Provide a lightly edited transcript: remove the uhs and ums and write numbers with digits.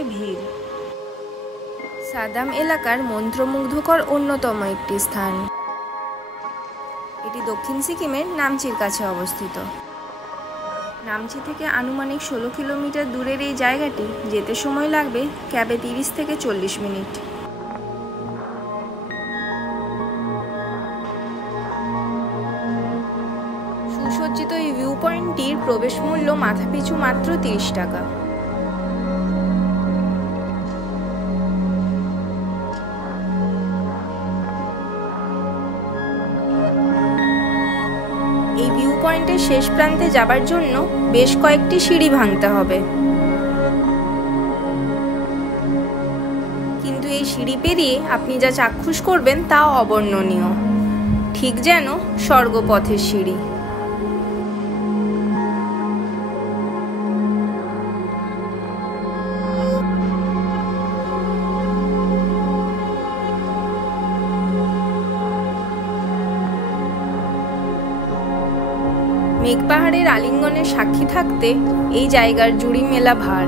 জোরে ভিড়। সাদাম এলাকার মন্ত্রমুগ্ধকর অন্যতম একটি স্থান। এটি দক্ষিণ সিকিমের নামচির কাছে অবস্থিত। নামচি থেকে আনুমানিক 16 কিলোমিটার দূরের এই জায়গাটি যেতে সময় লাগবে ক্যাবে 30 থেকে 40 মিনিট। সুসজ্জিত এই ভিউ পয়েন্টটির প্রবেশ মূল্য মাথাপিছু মাত্র 30 টাকা। এই ভিউ পয়েন্টের শেষ প্রান্তে যাবার জন্য বেশ কয়েকটি সিঁড়ি ভাঙতে হবে, কিন্তু এই সিঁড়ি পেরিয়ে আপনি যা চাক্ষুষ করবেন তা অবর্ণনীয়, ঠিক যেন স্বর্গপথের সিঁড়ি। মেঘ পাহাড়ের আলিঙ্গনের সাক্ষী থাকতে এই জায়গার জুড়ি মেলা ভার।